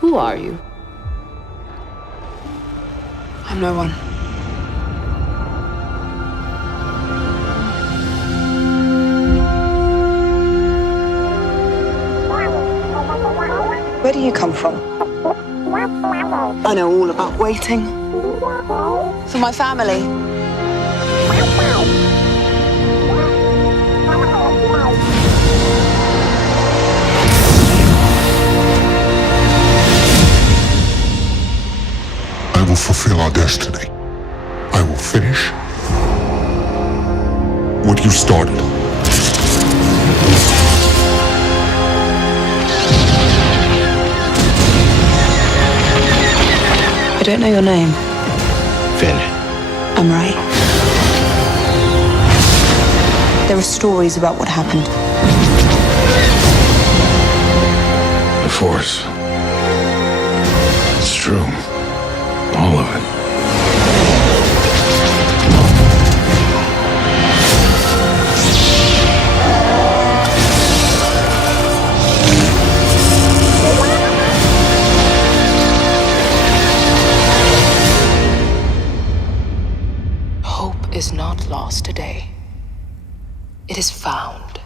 Who are you? I'm no one. Where do you come from? I know all about waiting. For my family. Will fulfill our destiny. I will finish what you started. I don't know your name. Finn. I'm right. There are stories about what happened. The Force. It's true. All of it. Hope is not lost today. It is found.